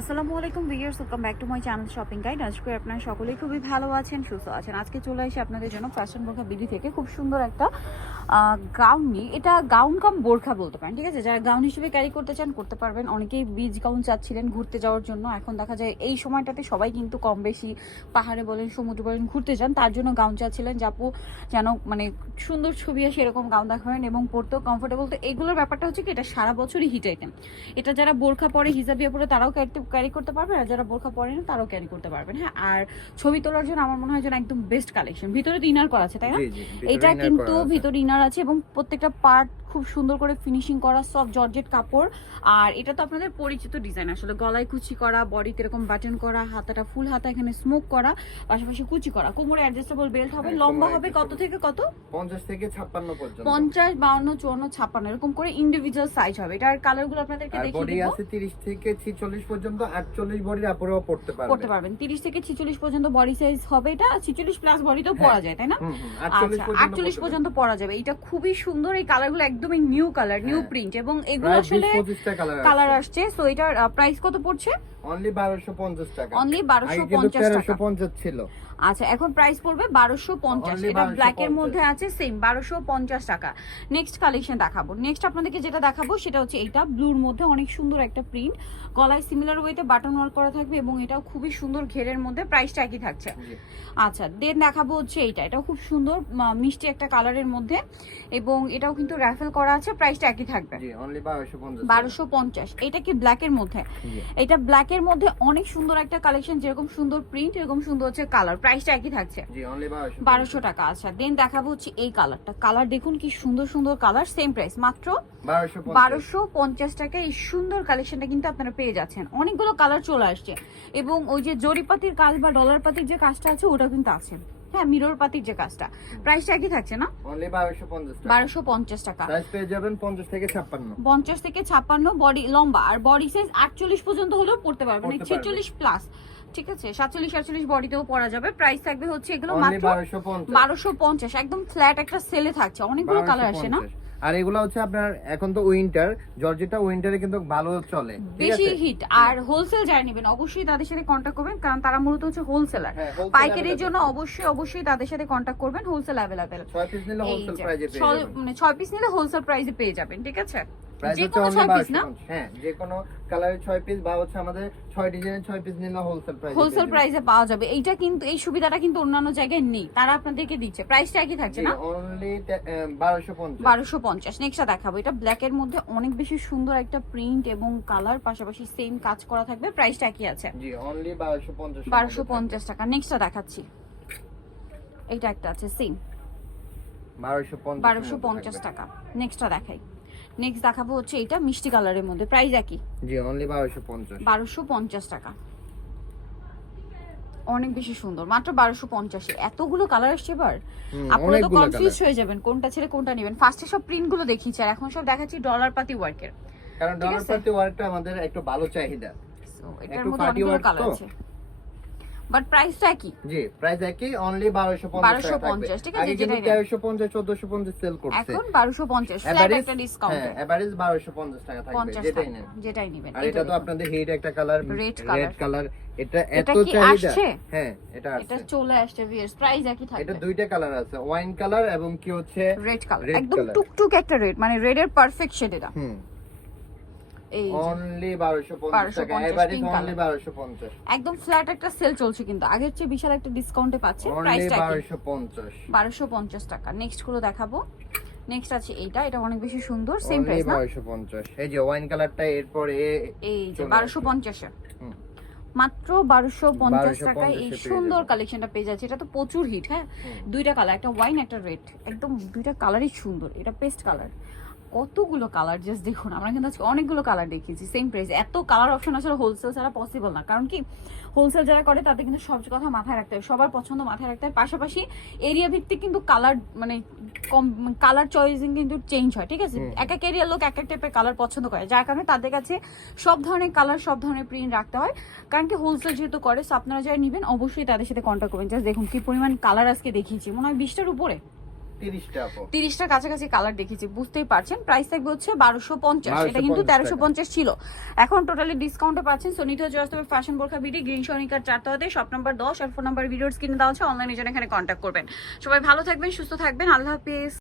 আসসালামু আলাইকুম viewers, welcome back to my channel shopping guide. আজকে আপনারা সকলেই খুবই ভালো আছেন, সুস্থ আছেন। আজকে চলে আসি আপনাদের জন্য ফ্যাশন বোরখা বিডি থেকে খুব সুন্দর একটা গাউন নিয়ে। এটা গাউন কাম বোরখা বলতে পারেন, ঠিক আছে। যারা গাউন হিসেবে ক্যারি করতে চান করতে পারবেন। অনেকেই বিচ গাউন চাচ্ছিলেন ঘুরতে যাওয়ার জন্য। এখন দেখা যায় এই সময়টাতে সবাই কিন্তু কম বেশি পাহাড়ে বলেন, সমুদ্র বলেন ঘুরতে যান, তার জন্য গাউন চাচ্ছিলেন যাপু যেন মানে সুন্দর ছবি আসে এরকম গাউন দেখাবেন এবং পরতেও কমফোর্টেবল। তো এগুলোর ব্যাপারটা হচ্ছে কি, এটা সারা বছরই হিট আইটেম। এটা যারা বোরখা পরে, হিজাবিয়া পরে তারাও ক্যারি করতে পারবে, আর যারা বোরখা পরে না তারাও ক্যারি করতে পারবেন। হ্যাঁ, আর ছবি তোলার জন্য আমার মনে হয় যেন একদম বেস্ট কালেকশন। ভিতরে তো ইনার করা আছে, তাই না? এটা কিন্তু ভিতরে ইনার আছে এবং প্রত্যেকটা পার্ট খুব সুন্দর করে ফিনিশিং করা, সফট জর্জেট কাপড়। আর এটা তো আপনাদের পরিচিত ডিজাইন, আসলে গলায় কুচি করা, বডিতে এরকম বাটন করা, হাতাটা ফুল হাতা এখানে স্মোক করা, পাশাপাশি কুচি করা, কোমরে অ্যাডজাস্টেবল বেল্ট হবে। লম্বা হবে কত থেকে কত? 50 থেকে 56 পর্যন্ত। 50, 52, 54, 56 এরকম করে ইন্ডিভিজুয়াল সাইজ হবে। এটার কালারগুলো আপনাদেরকে দেখিয়ে বডি দেব। আছে 30 থেকে 46 পর্যন্ত, 48 বডির আপুরাও পড়তে পারবেন। 30 থেকে 46 পর্যন্ত বডি সাইজ হবে। এটা 46 প্লাস বডিতেও পরা যায়, তাই না? 48 পর্যন্ত পরা যাবে। এটা খুবই সুন্দর। এই কালারগুলো একদমই নিউ কালার, নিউ প্রিন্ট, এবং এগুলো আসলে কালার আসছে। সো এটার প্রাইস কত পড়ছে? অনলি 1250 টাকা। অনলি 1250 টাকা 1350 ছিল। আচ্ছা, এখন প্রাইস পড়বে 1250। এটা ব্ল্যাক এর মধ্যে আছে, সেম 1250 টাকা। নেক্সট কালেকশন দেখাবো। নেক্সট আপনাদেরকে যেটা দেখাবো সেটা হচ্ছে এইটা ব্লুর মধ্যে অনেক সুন্দর একটা প্রিন্ট, গলায় সিমিলার ওয়েতে বাটন ওয়ার্ক করা থাকবে এবং এটাও খুবই সুন্দর ঘেরের মধ্যে। প্রাইসটা একই থাকছে। আচ্ছা, দেন দেখাবো হচ্ছে এইটা। এটাও খুব সুন্দর মিষ্টি একটা কালারের মধ্যে এবং এটাও কিন্তু রাফেল করা আছে। প্রাইসটা একই থাকবে, জি অনলি 1250। এটা কি ব্ল্যাক এর মধ্যে? এটা ব্ল্যাক এর মধ্যে অনেক সুন্দর একটা কালেকশন, যেরকম সুন্দর প্রিন্ট এরকম সুন্দর হচ্ছে কালার। প্রাইসটা একই থাকছে, জি অনলি 1200 টাকা। আচ্ছা, দেন দেখাবো হচ্ছে এই কালারটা। কালার দেখুন কি সুন্দর সুন্দর কালার, সেম প্রাইস মাত্র 1250 টাকা। এই সুন্দর কালেকশনটা কিন্তু আপনারা পেয়ে যাচ্ছেন। অনেকগুলো কালার চলে আসছে এবং ওই যে জরিপাতির কাজ বা ডলার পাতির যে কাজটা আছে ওটা কিন্তু আছে। হ্যাঁ, মিরর পাতির যে কাজটা। প্রাইসটা একই থাকছে না? অনলি 1250 টাকা। 1250 টাকা। প্রাইস পেয়ে যাবেন 50 থেকে 56। 50 থেকে 56 বডি লম্বা, আর বডি সাইজ 48 পর্যন্ত হলেও পড়তে পারবেন, 46 প্লাস, ঠিক আছে। 47, 48 বডিতেও পরা যাবে। প্রাইস থাকবে হচ্ছে এগুলো মাত্র 1250। একদম ফ্ল্যাট একটা সেলে থাকছে। অনেকগুলো কালার আসে না? আর এগুলো হচ্ছে আপনার এখন তো উইন্টার, জর্জেটা উইন্টারে কিন্তু ভালো চলে, বেশি হিট। আর হোলসেল যারা নেবেন অবশ্যই তাদের সাথে কন্ট্যাক্ট করবেন, কারণ তারা মূলত হচ্ছে হোলসেলার। পাইকারির জন্য অবশ্যই তাদের সাথে কন্ট্যাক্ট করবেন। Wholesale available. 6 পিস নিলে হোলসেল প্রাইসে পেয়ে যাবেন। মানে 6 পিস নিলে হোলসেল প্রাইসে পেয়ে যাবেন, ঠিক আছে। যে কোনো 6 পিস না? হ্যাঁ, যে কোনো কালারের 6 পিস বা হচ্ছে আমাদের 6 ডিজাইনের 6 পিস নিলে হোলসেল প্রাইসে পাওয়া যাবে। এইটা কিন্তু এই সুবিধাটা কিন্তু অন্যান্য জায়গায় নেই, তারা আপনাদেরকে দিচ্ছে। প্রাইসটা একই থাকছে না? অনলি 1250। 1250। নেক্সটটা দেখাবো। এটা ব্ল্যাক এর মধ্যে অনেক বেশি সুন্দর একটা প্রিন্ট এবং কালার, পাশাপাশি সেম কাজ করা থাকবে। প্রাইসটা একই আছে, জি অনলি 1250। 1250 টাকা। নেক্সটটা দেখাচ্ছি। এটা একটা আছে সেম 1250 টাকা। নেক্সটটা দেখাই। নেক্সট দেখাবো হচ্ছে এটা মিষ্টি কালারের মধ্যে। প্রাইস একই, জি অনলি 1250। 1250 টাকা। অনেক বেশি সুন্দর, মাত্র 1250। এতগুলো কালার আসছে এবার, আপনারা তো কনফিউজ হয়ে যাবেন কোনটা ছেড়ে কোনটা নেবেন। ফার্স্টে সব প্রিন্ট গুলো দেখিয়েছি, আর এখন সব দেখাচ্ছি ডলার পাতি ওয়ার্কের, কারণ ডলার পাতি ওয়ার্কটা আমাদের একটু ভালো চাহিদা। সো এটার মধ্যে অনেকগুলো কালার আছে, বাট প্রাইসটা একই। জি প্রাইস একই, অনলি 1250 ঠিক আছে। যেটা 1350 1450 সেল করছে, এখন 1250 ফ্ল্যাট একটা ডিসকাউন্ট। হ্যাঁ, এভারেজ 1250 টাকা থাকবে যেটাই নেবেন। আর এটা তো আপনাদের হিট একটা কালার, রেড কালার। এটা এত চাহিদা। হ্যাঁ, এটা চলে আসছে। ভিউয়ার্স, প্রাইস একই থাকবে। এটা দুইটা কালার আছে, ওয়াইন কালার এবং কি হচ্ছে রেড কালার। একদম টুকটুক একটা রেড, মানে রেড এর পারফেক্ট শেড এটা। এই অনলি 1250 টাকা। Average only 1250। একদম ফ্ল্যাট একটা সেল চলছে, কিন্তু আগের চেয়ে বিশাল একটা ডিসকাউন্টে পাচ্ছেন। প্রাইসটা 1250 টাকা। নেক্সট গুলো দেখাবো। নেক্সট আছে এটা অনেক বেশি সুন্দর, সেম প্রাইস না? 1250। এই যে ওয়াইন কালারটা, এরপর এই যে 1250 এ মাত্র 1250 টাকায় এই সুন্দর কালেকশনটা পেয়ে যাচ্ছে। এটা তো প্রচুর হিট। হ্যাঁ, দুইটা কালার, একটা ওয়াইন একটা রেড, একদম দুইটা কালারই সুন্দর। এটা পেস্ট কালার। কতগুলো কালার জাস্ট দেখুন, আমরা কিন্তু আজকে অনেকগুলো কালার দেখিয়েছি, সেম প্রাইস। এত কালার অপশন আসলে হোলসেল ছাড়া পসিবল না, কারণ কি হোলসেল যারা করে তাদের কিন্তু সব কথা মাথায় রাখতে হয়, সবার পছন্দ মাথায় রাখতে হয়। পাশাপাশি এরিয়া ভিত্তিক কিন্তু কালার, মানে কালার চয়েসিং কিন্তু চেঞ্জ হয়, ঠিক আছে। এক এক এরিয়ার লোক এক এক টাইপের কালার পছন্দ করে, যার কারণে তাদের কাছে সব ধরনের কালার, সব ধরনের প্রিন্ট রাখতে হয়, কারণ কি হোলসেল যেহেতু করে। সো আপনারা যারা নেবেন অবশ্যই তাদের সাথে কন্ট্যাক্ট করবেন। জাস্ট দেখুন কি পরিমাণ কালার আজকে দেখিয়েছি, মনে হয় 20টার উপরে। 30টা আপু। 30টার কাছাকাছি কালার দেখেছি, বুঝতেই পারছেন। প্রাইস থাকবে হচ্ছে 1250, এটা কিন্তু 1250 1350 ছিল, এখন টোটালি ডিসকাউন্টে পাচ্ছেন। সো নিতে হচ্ছে বাস্তবে ফ্যাশন বোরখা বিডি, গ্রিন শনিকার 4 শপ নাম্বার 10, আর ফোন নাম্বার ভিডিওর স্ক্রিনে দেওয়া আছে, অনলাইনে জন্য এখানে কন্ট্যাক্ট করবেন। সবাই ভালো থাকবেন, সুস্থ থাকবেন, আল্লাহ হাফেজ।